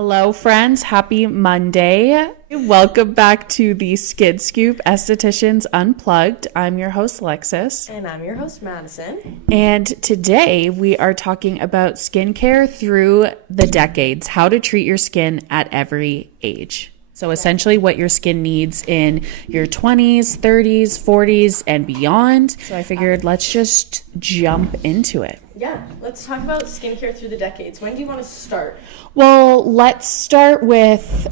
Hello, friends. Happy Monday. Welcome back to the Skid Scoop Aestheticians Unplugged. I'm your host, Alexis. And I'm your host, Madison. And today we are talking about skincare through the decades, how to treat your skin at every age. So essentially what your skin needs in your 20s, 30s, 40s, and beyond. So I figured let's just jump into it. Yeah, let's talk about skincare through the decades. When do you want to start? Well, let's start with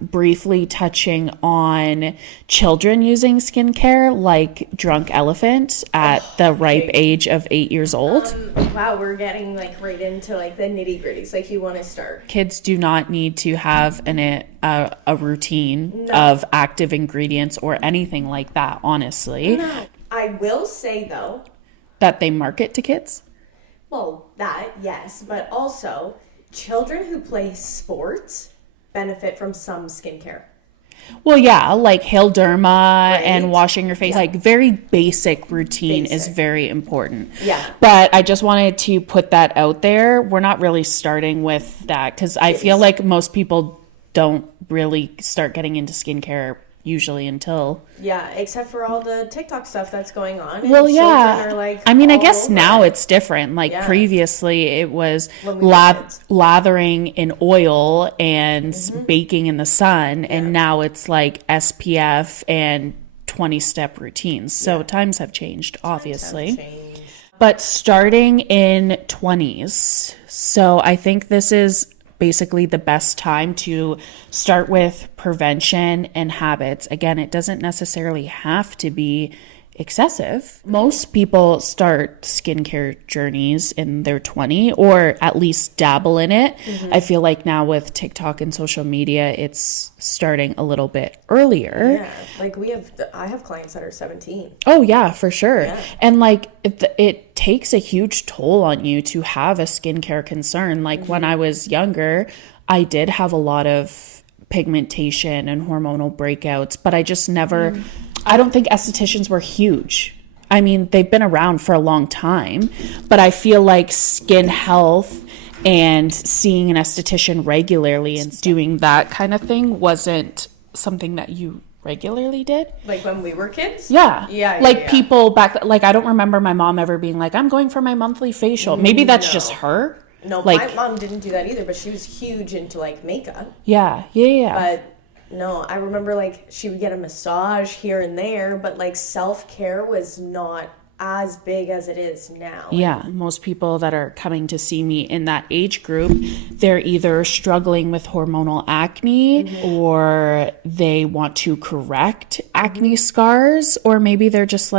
briefly touching on children using skincare, like Drunk Elephant at the ripe age of 8 years old. Wow, we're getting right into the nitty gritties. You want to start? Kids do not need to have a routine of active ingredients or anything like that, honestly. No. I will say, though, that they market to kids? Well, that, yes, but also children who play sports benefit from some skincare. Well, yeah, like Hail Derma and washing your face, very basic routine is very important. Yeah. But I just wanted to put that out there. We're not really starting with that because I feel like most people don't really start getting into skincare usually until except for all the TikTok stuff that's going on. Well, yeah, are I guess now it's different. Previously it was lathering in oil and baking in the sun, and now it's like SPF and 20-step routines. So times have changed, obviously. But starting in 20s, so I think this is basically the best time to start with prevention and habits. Again, it doesn't necessarily have to be excessive. Most people start skincare journeys in their 20s or at least dabble in it. I feel like now with TikTok and social media, it's starting a little bit earlier. Yeah, I have clients that are 17. Oh yeah, for sure. Yeah. And it takes a huge toll on you to have a skincare concern. When I was younger, I did have a lot of pigmentation and hormonal breakouts, but I just never, I don't think estheticians were huge. I mean, they've been around for a long time, but I feel like skin health and seeing an esthetician regularly and doing that kind of thing wasn't something that you regularly did. When we were kids? Yeah. People back, I don't remember my mom ever being like, I'm going for my monthly facial. Maybe that's just her. No, my mom didn't do that either, but she was huge into makeup. Yeah. But no, I remember she would get a massage here and there, but self-care was not as big as it is now. Yeah, most people that are coming to see me in that age group, they're either struggling with hormonal acne or they want to correct acne scars, or maybe they're just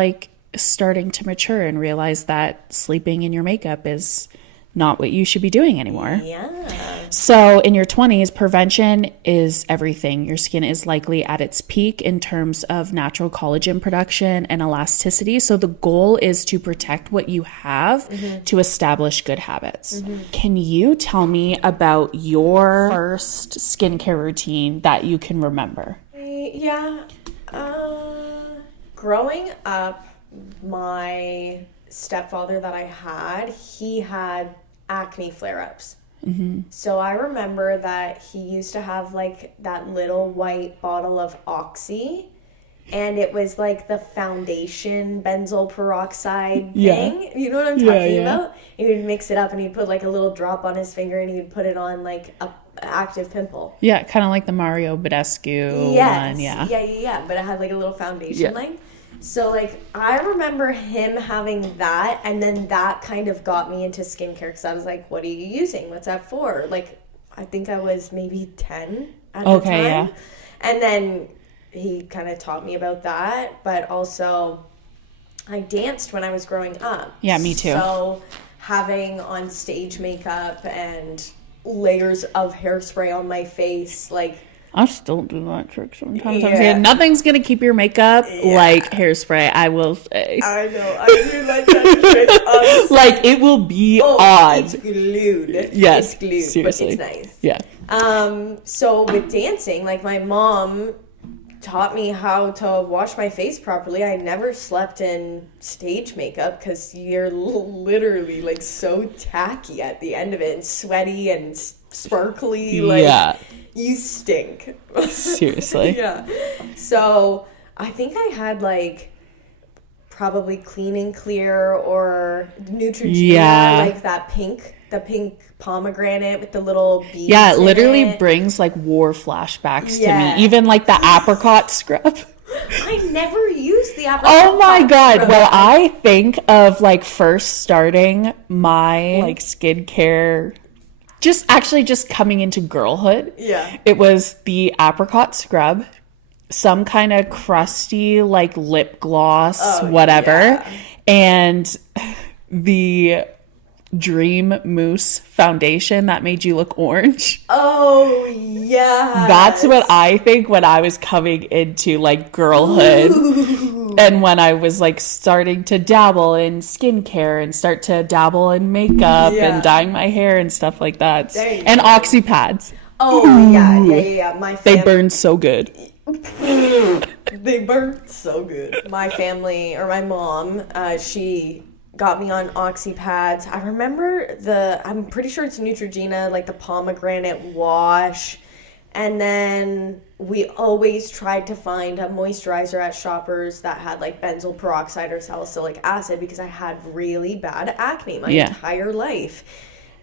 starting to mature and realize that sleeping in your makeup is not what you should be doing anymore. Yeah. So in your 20s, prevention is everything. Your skin is likely at its peak in terms of natural collagen production and elasticity. So the goal is to protect what you have to establish good habits. Can you tell me about your first skincare routine that you can remember? Yeah. Growing up, my stepfather that I had, he had acne flare-ups. So I remember that he used to have that little white bottle of Oxy, and it was the foundation benzoyl peroxide thing. You know what I'm talking about? He would mix it up and he'd put a little drop on his finger and he'd put it on a active pimple. Yeah, kind of like the Mario Badescu one. Yeah, but it had a little foundation length. So, I remember him having that, and then that kind of got me into skincare, because I was like, what are you using? What's that for? I think I was maybe 10 at the time. Yeah. And then he kind of taught me about that, but also I danced when I was growing up. Yeah, me too. So, having on stage makeup and layers of hairspray on my face, I still do that trick sometimes. I'm saying nothing's going to keep your makeup like hairspray, I will say. I know. I do like that trick. It will be odd. It's glued. Yes. It's glued, seriously. but it's nice. Yeah. So with dancing, my mom taught me how to wash my face properly. I never slept in stage makeup because you're literally so tacky at the end of it and sweaty and sparkly. Like, yeah. You stink. Seriously. Yeah. So I think I had like probably Clean and Clear or Neutrogena, like the pink pomegranate with the little beads. Yeah, it literally brings like war flashbacks to me. Even like the apricot scrub. I never used the apricot. Oh my god. Scrub. Well, I think of like first starting my like skincare, just coming into girlhood. Yeah. It was the apricot scrub, some kind of crusty like lip gloss, whatever, and the Dream Mousse foundation that made you look orange. Oh, yeah. That's what I think when I was coming into like girlhood. Ooh. And when I was like starting to dabble in skincare and start to dabble in makeup and dyeing my hair and stuff like that. And Oxy pads. Oh, ooh. Yeah. They burn so good. They burn so good. My family, or my mom, she got me on Oxy pads. I remember I'm pretty sure it's Neutrogena, like the pomegranate wash. And then we always tried to find a moisturizer at Shoppers that had like benzoyl peroxide or salicylic acid because I had really bad acne my entire life.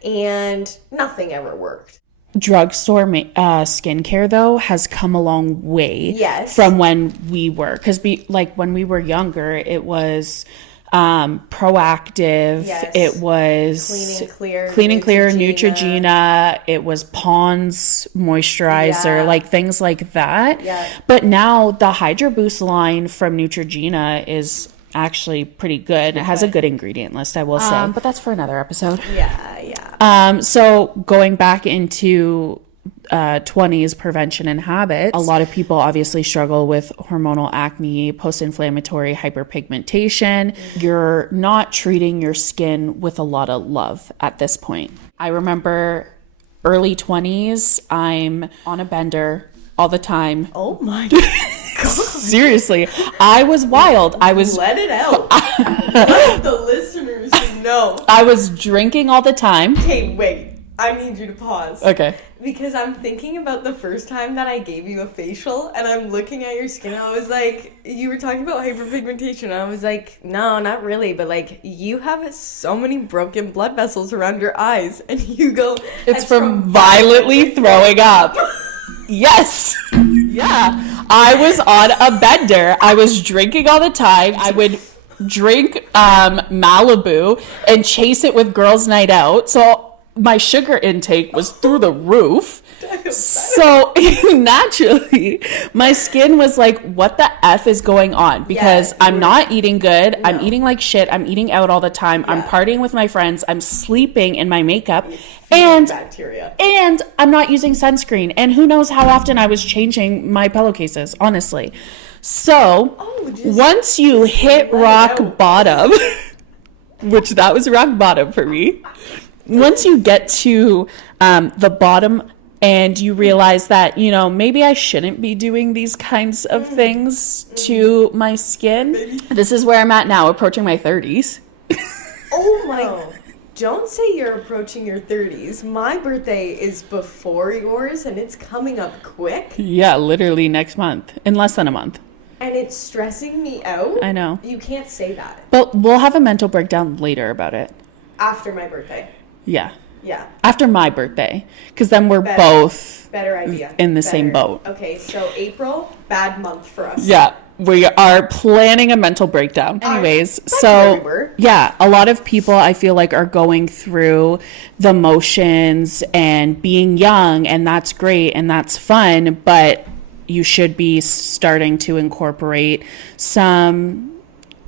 And nothing ever worked. Drugstore skincare though has come a long way from when we were, because when we were younger, it was Proactive, it was Clean and Clear Neutrogena, it was Pond's moisturizer, like things like that. But now the Hydro Boost line from Neutrogena is actually pretty good. It has a good ingredient list, I will say, but that's for another episode. So going back into 20s prevention and habits, a lot of people obviously struggle with hormonal acne, post-inflammatory hyperpigmentation. You're not treating your skin with a lot of love at this point. I remember early 20s, I'm on a bender all the time. Oh my god. Seriously, I was wild. Let it out. Let the listeners know. I was drinking all the time. Okay, wait. I need you to pause. Okay. Because I'm thinking about the first time that I gave you a facial, and I'm looking at your skin, and I was like, you were talking about hyperpigmentation, and I was like, no, not really, but like, you have so many broken blood vessels around your eyes, and you go, it's from violently throwing up. Yes. Yeah. I was on a bender. I was drinking all the time. I would drink Malibu and chase it with girls' night out. So my sugar intake was through the roof. So naturally, my skin was like, what the F is going on? Because I'm not eating good. No. I'm eating like shit. I'm eating out all the time. I'm partying with my friends. I'm sleeping in my makeup. And bacteria. And I'm not using sunscreen. And who knows how often I was changing my pillowcases, honestly. So once you hit rock bottom, which that was rock bottom for me, once you get to the bottom and you realize that, maybe I shouldn't be doing these kinds of things to my skin. This is where I'm at now, approaching my 30s. Oh my. Don't say you're approaching your 30s. My birthday is before yours, and it's coming up quick. Yeah, literally next month, in less than a month. And it's stressing me out. I know. You can't say that. But we'll have a mental breakdown later about it. After my birthday. Yeah. Yeah. After my birthday. Because then we're both in the same boat. Okay, so April, bad month for us. Yeah. We are planning a mental breakdown. Anyways, so yeah, a lot of people I feel like are going through the motions and being young, and that's great and that's fun, but you should be starting to incorporate some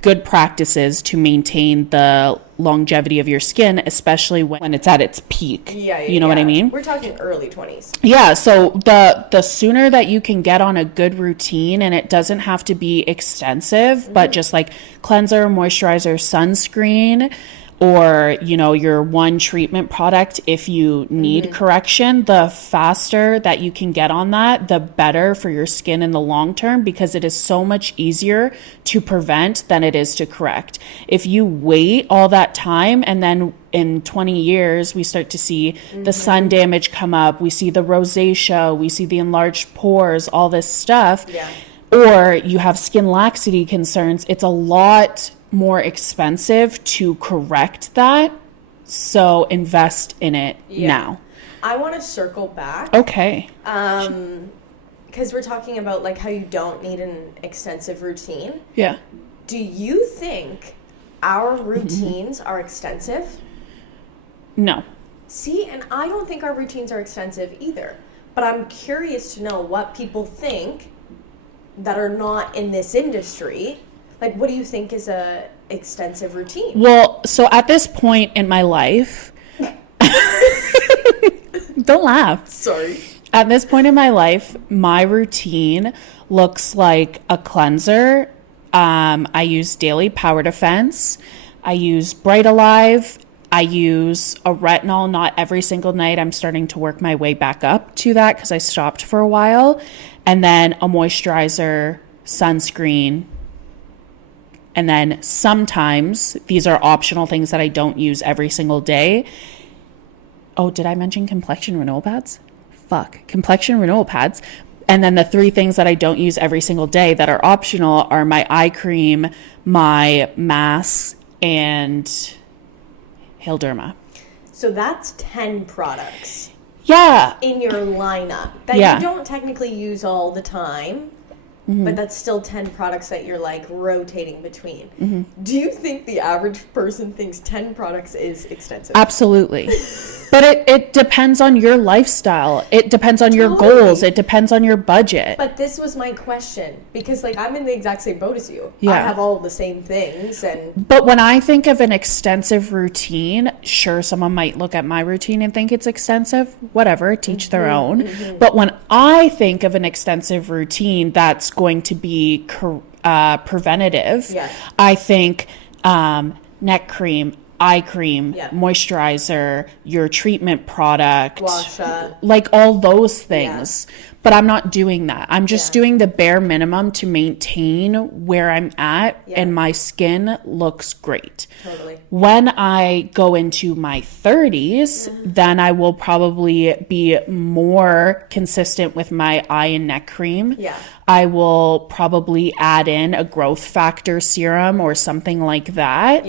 good practices to maintain the longevity of your skin, especially when it's at its peak. You know what I mean? We're talking early 20s. Yeah, so the sooner that you can get on a good routine, and it doesn't have to be extensive, but just like cleanser, moisturizer, sunscreen, or, you know, your one treatment product if you need correction, the faster that you can get on that, the better for your skin in the long term, because it is so much easier to prevent than it is to correct. If you wait all that time and then in 20 years we start to see the sun damage come up, we see the rosacea, we see the enlarged pores, all this stuff, or you have skin laxity concerns, it's a lot more expensive to correct that. So invest in it now. I want to circle back. Okay. Because we're talking about like how you don't need an extensive routine. Yeah. Do you think our routines are extensive? No. See, and I don't think our routines are extensive either. But I'm curious to know what people think that are not in this industry. Like, what do you think is a extensive routine? Well, so at this point in my life, don't laugh. Sorry. At this point in my life, my routine looks like a cleanser. I use Daily Power Defense. I use Bright Alive. I use a retinol, not every single night. I'm starting to work my way back up to that because I stopped for a while. And then a moisturizer, sunscreen. And then sometimes, these are optional things that I don't use every single day. Oh, did I mention complexion renewal pads? Fuck. Complexion renewal pads. And then the 3 things that I don't use every single day that are optional are my eye cream, my mask, and Hilderma. So that's 10 products. Yeah. In your lineup that you don't technically use all the time. But that's still 10 products that you're like rotating between. Do you think the average person thinks 10 products is extensive? Absolutely. But it depends on your lifestyle. It depends on your goals. It depends on your budget. But this was my question, because like I'm in the exact same boat as you. Yeah. I have all the same things. But when I think of an extensive routine, sure, someone might look at my routine and think it's extensive. Whatever, teach their own. But when I think of an extensive routine that's going to be preventative, I think neck cream, eye cream, moisturizer, your treatment product, like all those things. But I'm not doing that. I'm just doing the bare minimum to maintain where I'm at, and my skin looks great. Totally. When I go into my 30s, then I will probably be more consistent with my eye and neck cream. I will probably add in a growth factor serum or something like that.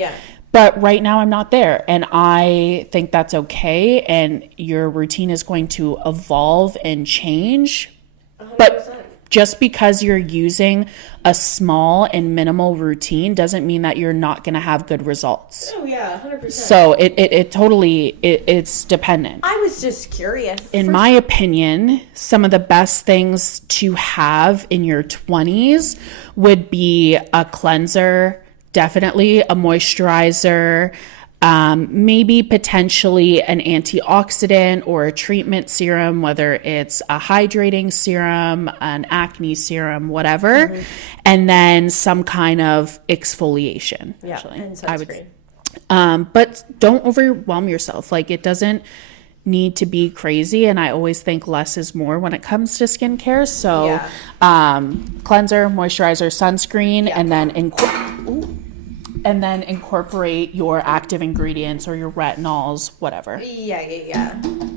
But right now I'm not there, and I think that's okay, and your routine is going to evolve and change. 100%. But just because you're using a small and minimal routine doesn't mean that you're not going to have good results. Oh yeah, 100%. So it totally, it's dependent. I was just curious. In my opinion, some of the best things to have in your 20s would be a cleanser, definitely a moisturizer, maybe potentially an antioxidant or a treatment serum, whether it's a hydrating serum, an acne serum, whatever, and then some kind of exfoliation. Actually, and sunscreen. But don't overwhelm yourself. Like, it doesn't need to be crazy, and I always think less is more when it comes to skincare. So cleanser, moisturizer, sunscreen, and then incorporate your active ingredients or your retinols, whatever.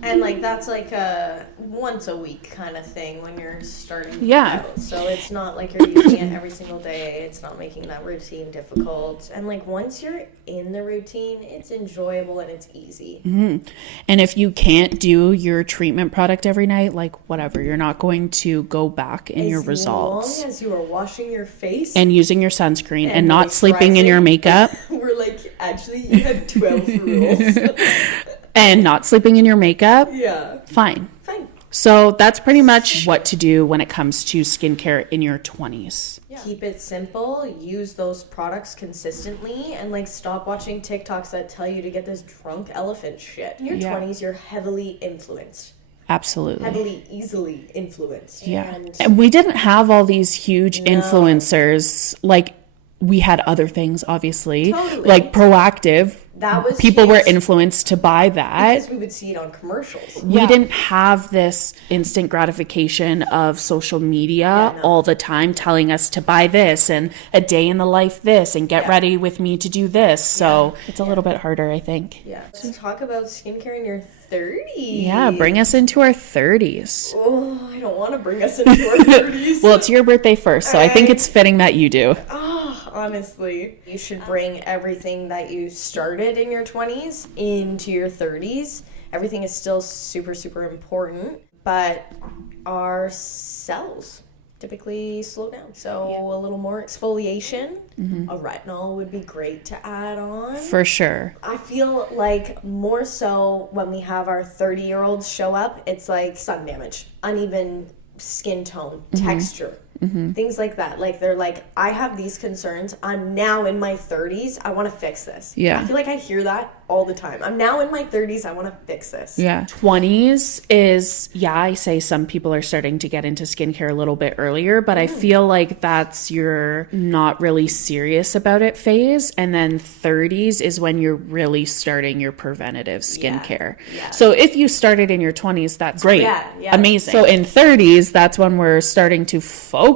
And like that's like a once a week kind of thing when you're starting out. So it's not like you're using it every single day. It's not making that routine difficult. And like once you're in the routine, it's enjoyable and it's easy. And if you can't do your treatment product every night, like whatever, you're not going to go back in your results. As long as you are washing your face and using your sunscreen and not sleeping in your makeup. We're like, actually, you have 12 rules. And not sleeping in your makeup. Fine. So that's pretty much what to do when it comes to skincare in your 20s. Keep it simple, use those products consistently, and like stop watching TikToks that tell you to get this drunk elephant shit. In your 20s, you're heavily influenced. Absolutely. Heavily, easily influenced. And we didn't have all these huge influencers. Like, we had other things, obviously. Like Proactive That was people were huge influenced to buy that. because we would see it on commercials. We didn't have this instant gratification of social media all the time telling us to buy this and a day in the life this and get ready with me to do this. So it's a little bit harder, I think. Yeah. So talk about skincare in your 30s. Yeah, bring us into our 30s. Oh, I don't want to bring us into our 30s. Well, it's your birthday first, so I think it's fitting that you do. Honestly, you should bring everything that you started in your 20s into your 30s. Everything is still super, super important, but our cells typically slow down. So a little more exfoliation. A retinol would be great to add on. For sure. I feel like more so when we have our 30-year-olds show up, it's like sun damage, uneven skin tone, texture. Things like that. Like they're like, I have these concerns. I'm now in my 30s. I want to fix this. Yeah. I feel like I hear that all the time. I'm now in my 30s. I want to fix this. Yeah. 20s is, I say some people are starting to get into skincare a little bit earlier, but I feel like that's your not really serious about it phase. And then 30s is when you're really starting your preventative skincare. Yeah. So if you started in your 20s, that's great. Yeah. Amazing. So in 30s, that's when we're starting to focus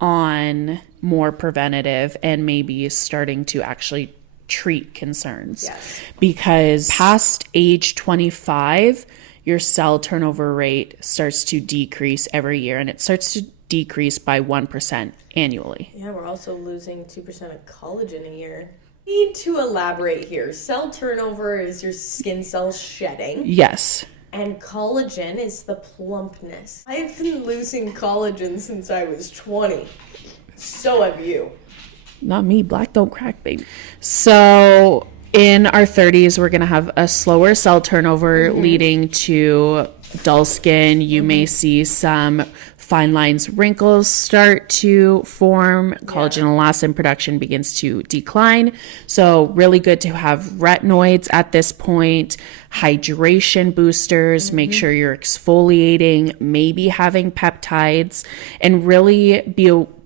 on more preventative and maybe starting to actually treat concerns. Yes. Because past age 25, your cell turnover rate starts to decrease every year, and it starts to decrease by 1% annually. Yeah, we're also losing 2% of collagen a year. Need to elaborate here. Cell turnover is your skin cells shedding. Yes. And collagen is the plumpness. I've been losing collagen since I was 20. So have you. Not me. Black don't crack, baby. So in our 30s, we're going to have a slower cell turnover leading to dull skin. You may see some fine lines, wrinkles start to form. Collagen and elastin production begins to decline. So really good to have retinoids at this point. Hydration boosters. Make sure you're exfoliating, maybe having peptides, and really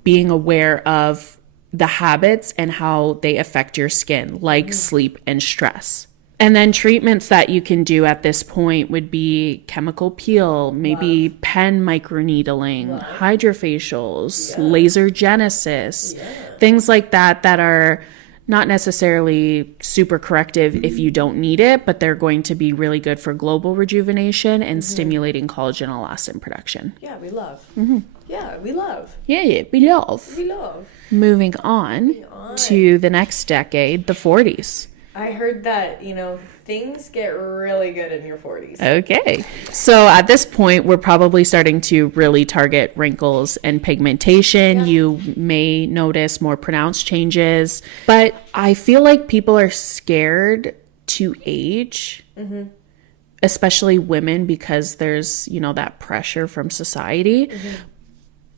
being aware of the habits and how they affect your skin, like sleep and stress. And then treatments that you can do at this point would be chemical peel, maybe pen microneedling, hydrofacials, laser genesis, things like that are not necessarily super corrective if you don't need it, but they're going to be really good for global rejuvenation and stimulating collagen and elastin production. Yeah, we love. Yeah, we love. Yeah, we love. We love. Moving on to the next decade, the 40s. I heard that, things get really good in your 40s. Okay. So at this point, we're probably starting to really target wrinkles and pigmentation. Yeah. You may notice more pronounced changes, but I feel like people are scared to age, especially women, because there's, that pressure from society.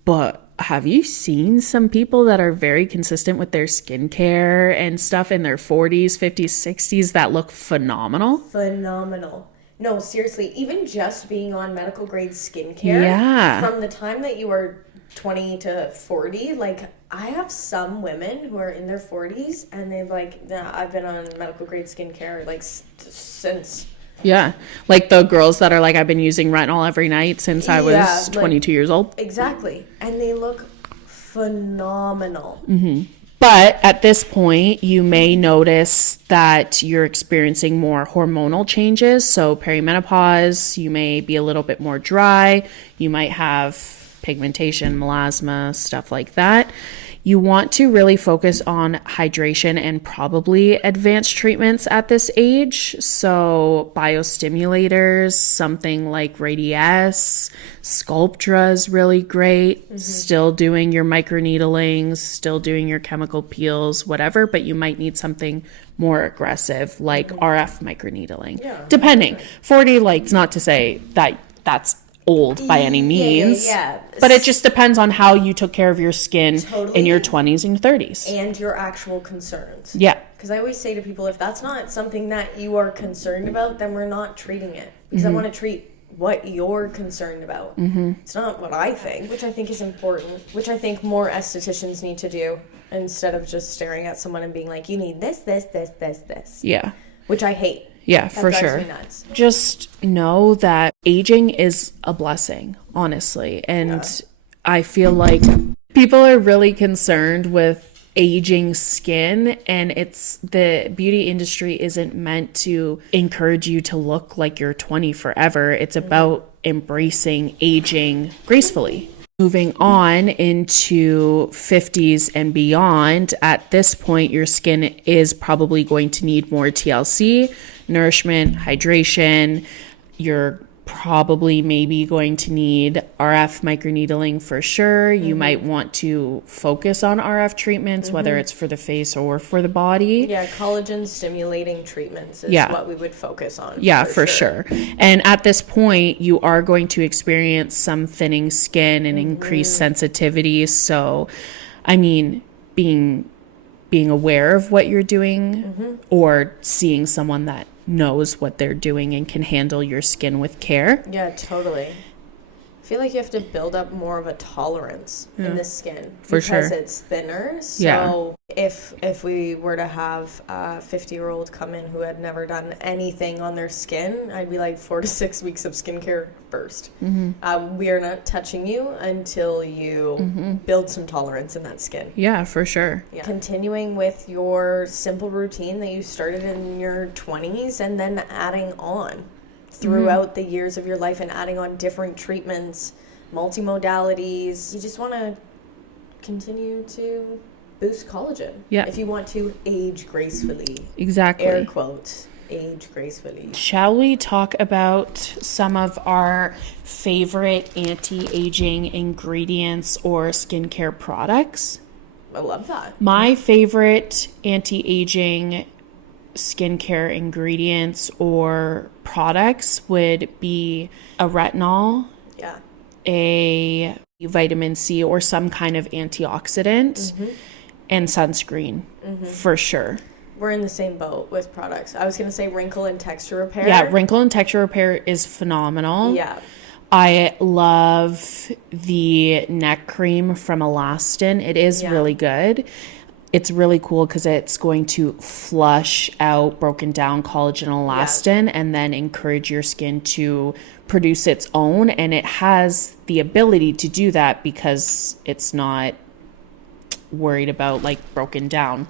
But have you seen some people that are very consistent with their skincare and stuff in their 40s, 50s, 60s that look phenomenal? Phenomenal. No, seriously, even just being on medical grade skincare, from the time that you were 20 to 40, like I have some women who are in their 40s and they've I've been on medical grade skincare since. Yeah, like the girls that are like, I've been using retinol every night since I was 22 years old. Exactly. And they look phenomenal. But at this point, you may notice that you're experiencing more hormonal changes. So perimenopause, you may be a little bit more dry. You might have pigmentation, melasma, stuff like that. You want to really focus on hydration and probably advanced treatments at this age. So biostimulators, something like Radiesse, Sculptra is really great. Still doing your microneedlings, still doing your chemical peels, whatever, but you might need something more aggressive like RF microneedling. Depending. 40, it's not to say that that's old by any means, but it just depends on how you took care of your skin in your 20s and 30s and your actual concerns. Because I always say to people, if that's not something that you are concerned about, then we're not treating it, because I want to treat what you're concerned about. It's not what I think, which I think is important, which I think more estheticians need to do instead of just staring at someone and being like, you need this, this, this, this, this. Yeah. Which I hate. Yeah, that for drives sure. me nuts. Just know that aging is a blessing, honestly. And I feel like people are really concerned with aging skin, and it's the beauty industry isn't meant to encourage you to look like you're 20 forever. It's about embracing aging gracefully. Moving on into 50s and beyond, at this point, your skin is probably going to need more TLC, nourishment, hydration. You're probably maybe going to need RF microneedling for sure. You might want to focus on RF treatments, whether it's for the face or for the body. Yeah, collagen stimulating treatments is what we would focus on. Yeah, for sure. And at this point, you are going to experience some thinning skin and increased sensitivity. So, I mean, being aware of what you're doing or seeing someone that knows what they're doing and can handle your skin with care. Yeah, totally. I feel like you have to build up more of a tolerance in the skin For because sure. it's thinner. So if we were to have a 50-year-old come in who had never done anything on their skin, I'd be like 4 to 6 weeks of skincare first. We are not touching you until you build some tolerance in that skin. Yeah, for sure. Yeah. Continuing with your simple routine that you started in your 20s and then adding on throughout the years of your life and adding on different treatments, multimodalities. You just want to continue to boost collagen. Yeah. If you want to age gracefully. Exactly. Air quotes. Age gracefully. Shall we talk about some of our favorite anti-aging ingredients or skincare products? I love that. My favorite anti-aging skincare ingredients or products would be a retinol, a vitamin C or some kind of antioxidant, and sunscreen for sure. We're in the same boat with products. I was going to say wrinkle and texture repair. Yeah, wrinkle and texture repair is phenomenal. Yeah. I love the neck cream from Alastin. It is really good. It's really cool because it's going to flush out broken down collagen and elastin and then encourage your skin to produce its own. And it has the ability to do that because it's not worried about like broken down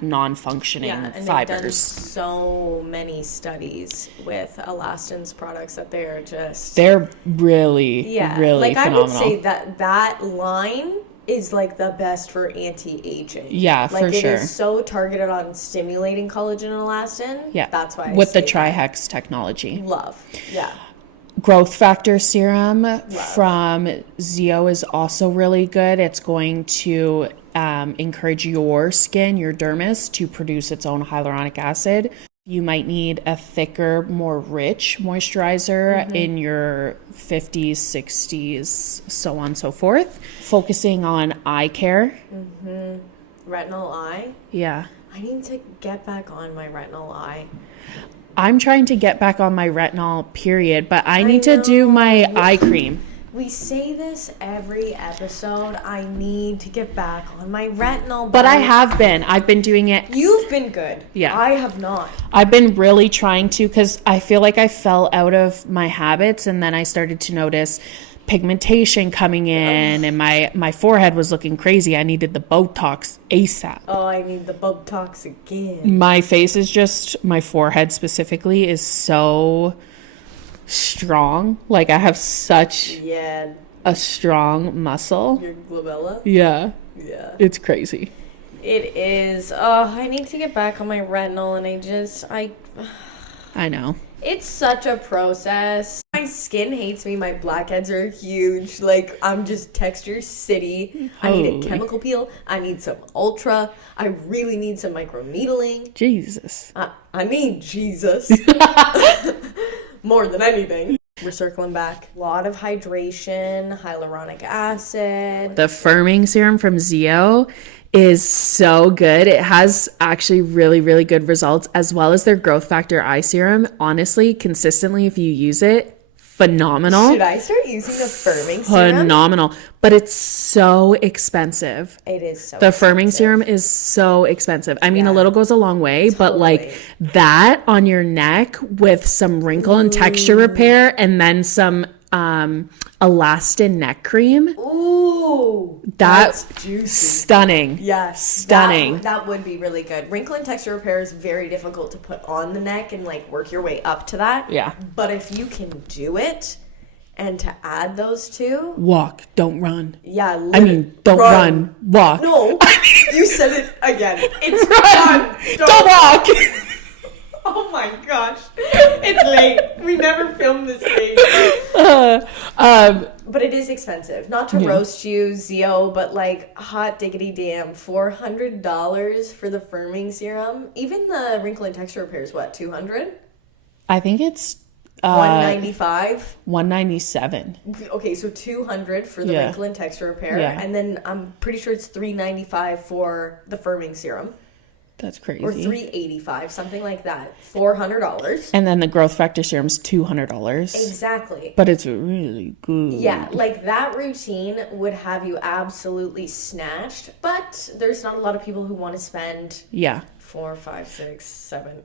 non-functioning and fibers. they've done so many studies with Alastin's products that they're really like phenomenal. I would say that line is like the best for anti-aging. Yeah, for sure. Like it is so targeted on stimulating collagen and elastin. Yeah, that's why with the Trihex technology. Love. Yeah. Growth factor serum from Zio is also really good. It's going to encourage your skin, your dermis, to produce its own hyaluronic acid. You might need a thicker, more rich moisturizer in your 50s, 60s, so on and so forth. Focusing on eye care. Retinol eye? Yeah. I need to get back on my retinol eye. I'm trying to get back on my retinol, period, but I need to do my eye cream. We say this every episode. I need to get back on my retinol. But I have been. I've been doing it. You've been good. Yeah. I have not. I've been really trying to because I feel like I fell out of my habits and then I started to notice pigmentation coming in and my forehead was looking crazy. I needed the Botox ASAP. Oh, I need the Botox again. My face is just, my forehead specifically is so strong. Like I have such a strong muscle. Your glabella? Yeah. Yeah. It's crazy. It is. Oh, I need to get back on my retinol and I know. It's such a process. My skin hates me. My blackheads are huge. Like, I'm just texture city. I need a chemical peel. I need some ultra. I really need some microneedling. Jesus. I need Jesus. More than anything. We're circling back. A lot of hydration, hyaluronic acid. The firming serum from Zio is so good. It has actually really, really good results, as well as their growth factor eye serum. Honestly, consistently, if you use it, phenomenal. Should I start using the firming serum? Phenomenal. But it's so expensive. It is so The expensive. firming serum is so expensive. I mean, a little goes a long way, but like that on your neck with some wrinkle and texture repair and then some elastin neck cream. Ooh, That's juicy. Stunning. Yes. Stunning. That would be really good. Wrinkle and texture repair is very difficult to put on the neck and like work your way up to that. Yeah. But if you can do it and to add those two. Walk, don't run. Yeah. I mean, don't run. Walk. No, you said it again. It's run. Don't walk. Oh my gosh. It's late. We never filmed this late. But it is expensive. Not to roast you, Zio, but like hot diggity damn, $400 for the firming serum. Even the wrinkle and texture repair is what, $200? I think it's $195. $197. Okay, so $200 for the wrinkle and texture repair, and then I'm pretty sure it's $395 for the firming serum. That's crazy. Or $385, something like that. $400. And then the growth factor serum's $200. Exactly. But it's really good. Yeah, like that routine would have you absolutely snatched, but there's not a lot of people who want to spend $400, $500, $600,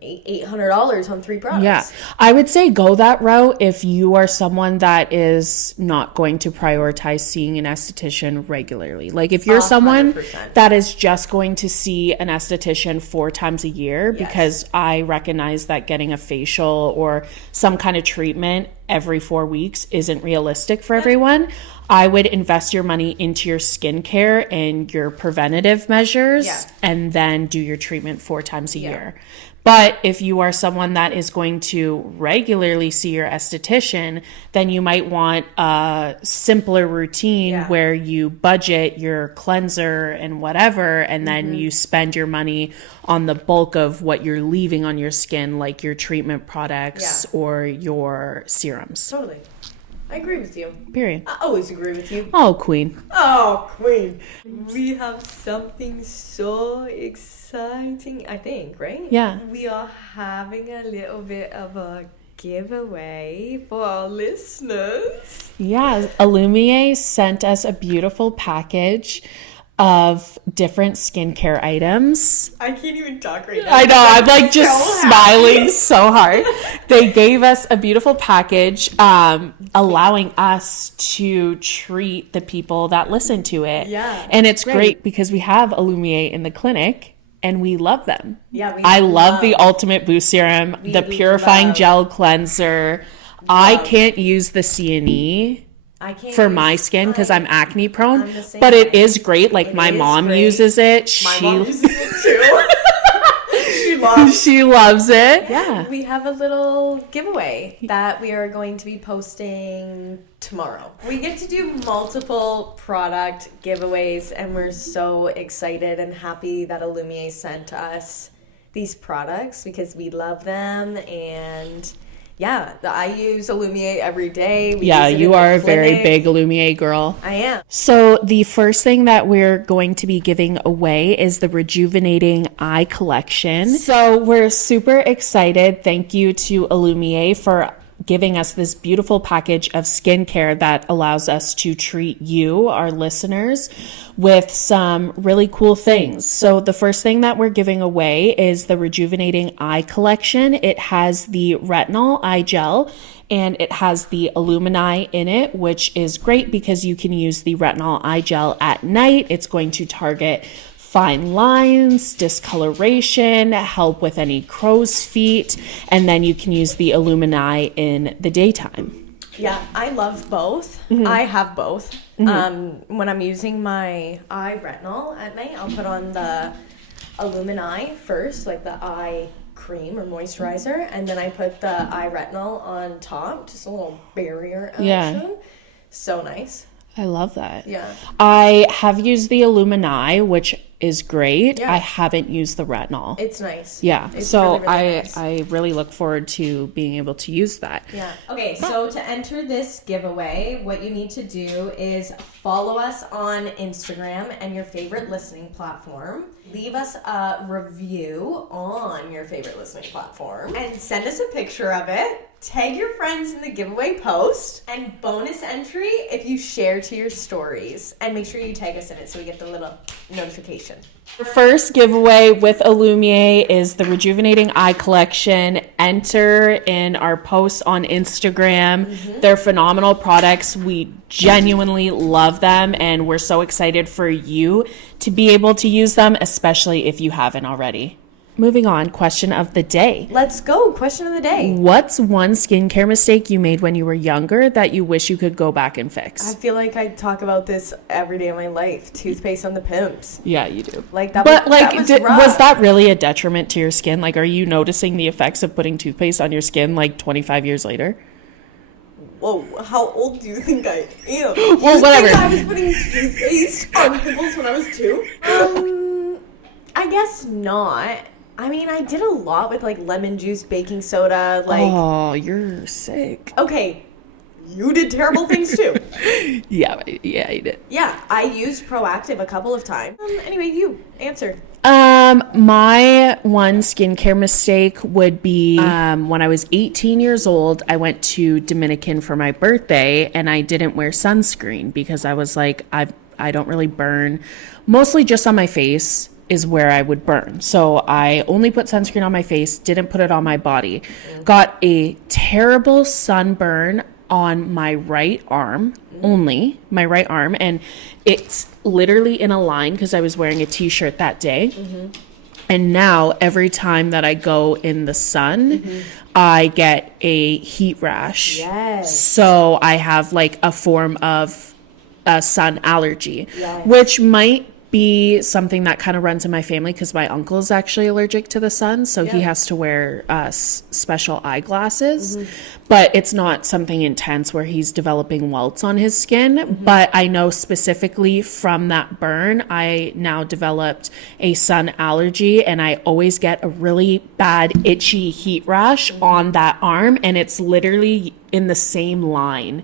$700, $800 on 3 products. Yeah, I would say go that route if you are someone that is not going to prioritize seeing an esthetician regularly. Like if you're someone 100%. that is just going to see an esthetician 4 times a year, because I recognize that getting a facial or some kind of treatment every 4 weeks isn't realistic for everyone. I would invest your money into your skincare and your preventative measures and then do your treatment 4 times a year. But if you are someone that is going to regularly see your esthetician, then you might want a simpler routine where you budget your cleanser and whatever, and then you spend your money on the bulk of what you're leaving on your skin, like your treatment products or your serums. Totally. I agree with you. Period. I always agree with you. Oh, queen. Oh, queen. We have something so exciting, I think, right? Yeah. We are having a little bit of a giveaway for our listeners. Yeah, Alumier sent us a beautiful package of different skincare items. I can't even talk right now. I know, I'm like just so smiling so hard. They gave us a beautiful package, allowing us to treat the people that listen to it. Yeah. And it's great because we have Alumier in the clinic and we love them. Yeah, I love the Ultimate Boost Serum, the Purifying Gel Cleanser. I can't use the CNE for my skin because I'm acne prone, but it is great. Like my mom uses it. My mom uses it too. She loves it. Yeah. We have a little giveaway that we are going to be posting tomorrow. We get to do multiple product giveaways, and we're so excited and happy that Alumier sent us these products because we love them. And yeah, I use Alumier every day. You are a very big Alumier girl. I am. So the first thing that we're going to be giving away is the Rejuvenating Eye Collection. So we're super excited. Thank you to Alumier for giving us this beautiful package of skincare that allows us to treat you, our listeners, with some really cool things. So the first thing that we're giving away is the Rejuvenating Eye Collection. It has the retinol eye gel and it has the Alumier in it, which is great because you can use the retinol eye gel at night. It's going to target fine lines, discoloration, help with any crow's feet, and then you can use the Alumier in the daytime. Yeah, I love both. I have both. When I'm using my eye retinol at night, I'll put on the Alumier first, like the eye cream or moisturizer, and then I put the eye retinol on top, just a little barrier action. Yeah. So nice. I love that. Yeah. I have used the Alumier, which is great. Yeah. I haven't used the retinol. It's nice. Yeah. It's so really nice. I really look forward to being able to use that. Yeah. Okay, so to enter this giveaway, what you need to do is follow us on Instagram and your favorite listening platform. Leave us a review on your favorite listening platform and send us a picture of it Tag your friends in the giveaway post, and bonus entry if you share to your stories. And make sure you tag us in it so we get the little notification. The first giveaway with Alumier is the Rejuvenating Eye Collection. Enter in our posts on Instagram. Mm-hmm. They're phenomenal products. We genuinely love them, and we're so excited for you to be able to use them, especially if you haven't already. Moving on, question of the day. Let's go. Question of the day. What's one skincare mistake you made when you were younger that you wish you could go back and fix? I feel like I talk about this every day of my life. Toothpaste on the pimps. Yeah, you do. Like that. But was, like, that was that really a detriment to your skin? Like, are you noticing the effects of putting toothpaste on your skin like 25 years later? Whoa, how old do you think I am? Well, whatever. Think I was putting toothpaste on pimples when I was 2? I guess not. I mean, I did a lot with, like, lemon juice, baking soda, like... Oh, you're sick. Okay, you did terrible things, too. Yeah, you did. Yeah, I used Proactive a couple of times. Anyway, you, answer. My one skincare mistake would be, when I was 18 years old, I went to Dominican for my birthday, and I didn't wear sunscreen because I was like, I don't really burn, mostly just on my face is where I would burn. So I only put sunscreen on my face, didn't put it on my body. Got a terrible sunburn on my right arm, only my right arm. And it's literally in a line because I was wearing a t-shirt that day. And now every time that I go in the sun, I get a heat rash. Yes. So I have like a form of a sun allergy, which might be something that kind of runs in my family because my uncle is actually allergic to the sun, so he has to wear special eyeglasses. But it's not something intense where he's developing welts on his skin. But I know specifically from that burn, I now developed a sun allergy, and I always get a really bad itchy heat rash on that arm, and it's literally in the same line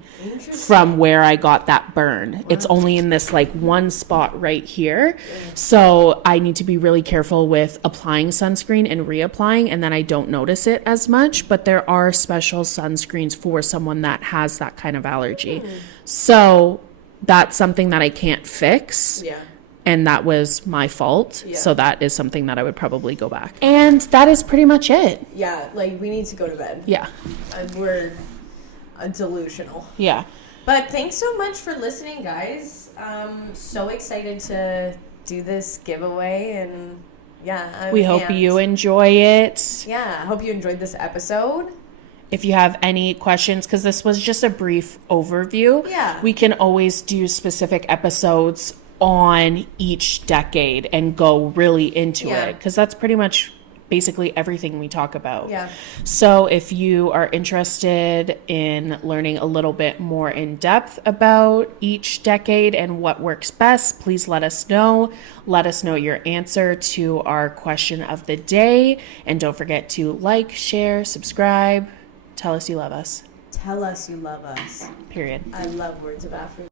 from where I got that burn. Wow. It's only in this like one spot right here. So I need to be really careful with applying sunscreen and reapplying, and then I don't notice it as much, but there are special sunscreens for someone that has that kind of allergy. So that's something that I can't fix. And that was my fault. So that is something that I would probably go back. And that is pretty much it. Yeah, like we need to go to bed. Yeah. We're delusional. Yeah. But thanks so much for listening, guys. So excited to do this giveaway, and we hope you enjoy it. Yeah, I hope you enjoyed this episode. If you have any questions, because this was just a brief overview, we can always do specific episodes on each decade and go really into it, because that's pretty much basically everything we talk about. So if you are interested in learning a little bit more in depth about each decade and what works best, please let us know. Let us know your answer to our question of the day. And don't forget to like, share, subscribe. Tell us you love us. Tell us you love us. Period. I love words of affirmation.